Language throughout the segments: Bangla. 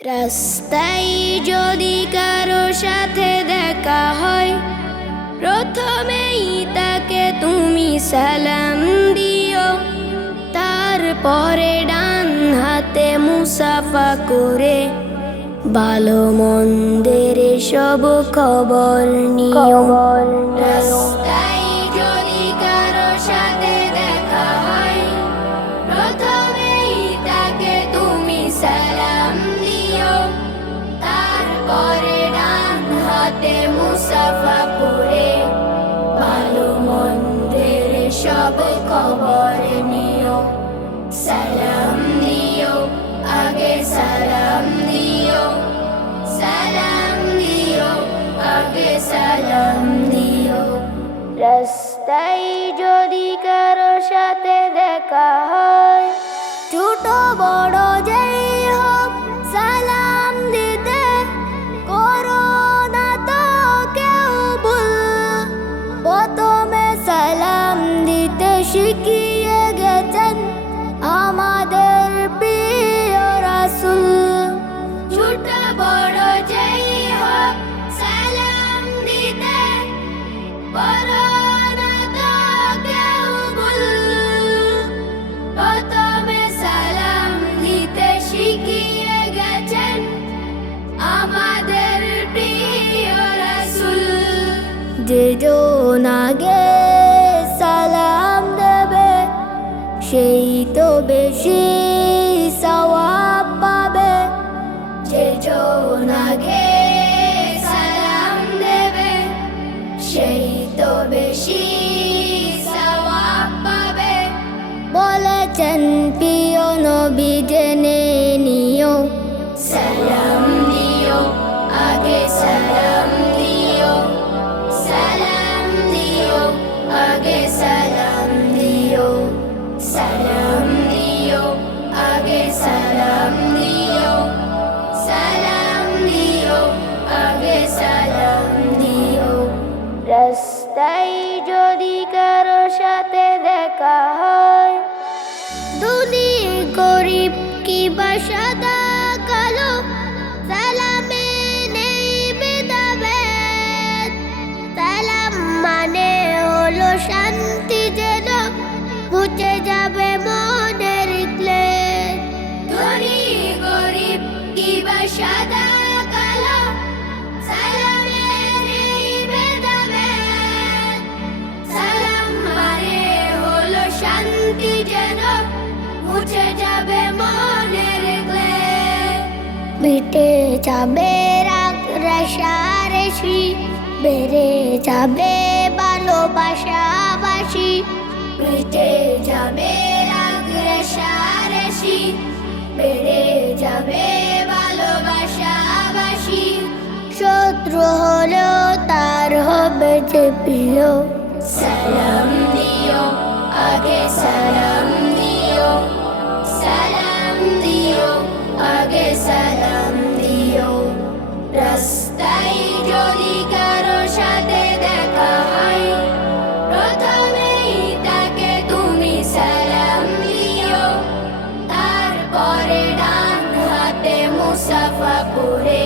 রাস্তায় যদি কারো সাথে দেখা হয়, প্রথমেই তাকে তুমি সালাম দিও। তারপরে ডান হাতে মুসাফা করে ভালো মন্দের সব খবর নিও। রাস্তায় যদি কারো সাথে দেখা হয়, প্রথমেই তাকে তুমি সালাম দিও। তারপরে ডান হাতে মুসাফা করে ভালো মন্দের সব খবর নিও। সালাম দিও, আগে সালাম দিও। সালাম দিও, আগে সালাম দিও। রাস্তায় যদি কারো সাথে দেখা হয়, ছোট বড় যেই হোক সালাম দিতে করো না তো কেউ ভুল। প্রথমে সালাম দিতে শিখিয়ে গেছেন আমাদের প্রিয় রাসূল। ছোট বড় যেই হোক সালাম দিতে করো না তো কেউ ভুল। প্রথমে সালাম দিতে শিখিয়ে গেছেন আমাদের প্রিয় রাসূল। যেজন আগে সালাম দেবে সেই তো বেশি সওয়াব পাবে। যেজন আগে সালাম দেবে সেই তো বেশি সওয়াব পাবে। বলেছেন প্রিয় নবী জেনে নিও। সালাম দিও, আগে সালাম দিও। সালাম দিও, আগে সালাম দিও। সালাম দিও, আগে সালাম দিও। সালাম দিও, আগে সালাম দিও। রাস্তায় যদি কারো সাথে দেখা হয়, ধনী গরিব কিংবা সাদা কালো, সালামে নেই ভেদাভেদ। সালাম মানে হলো শান্তি, যেন মুছে যাবে মনের ক্লেদ। ধনী গরিব কিংবা সাদা কালো, সালামে নেই ভেদাভেদ। সালাম মানে হলো শান্তি, যেন মুছে যাবে মনের ক্লেদ। মিটে যাবে রাগ রেশারেশি, বেড়ে যাবে ভালোবাসাবাসি। মিটে যাবে রাগ রেশারেশি, বেড়ে যাবে ভালোবাসাবাসি। শত্রু হলেও তার হবে যে প্রিয়। সালাম দিও, আগে সালাম দিও। সালাম দিও, আগে সালাম দিও। রাস্তায় যদি কারো সাথে দেখা হয়, প্রথমেই তাকে তুমি সালাম দিও। তারপরে ডান হাতে মুসাফা করে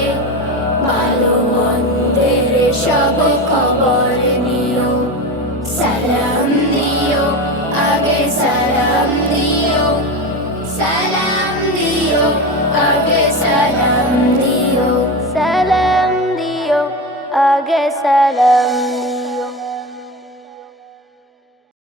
ভালো মন্দের সব খবর নিও। সালাম দিও, আগে সালাম দিও। সালাম দিও, আগে সালাম দিও। সালাম দিও, আগে সালাম দিও।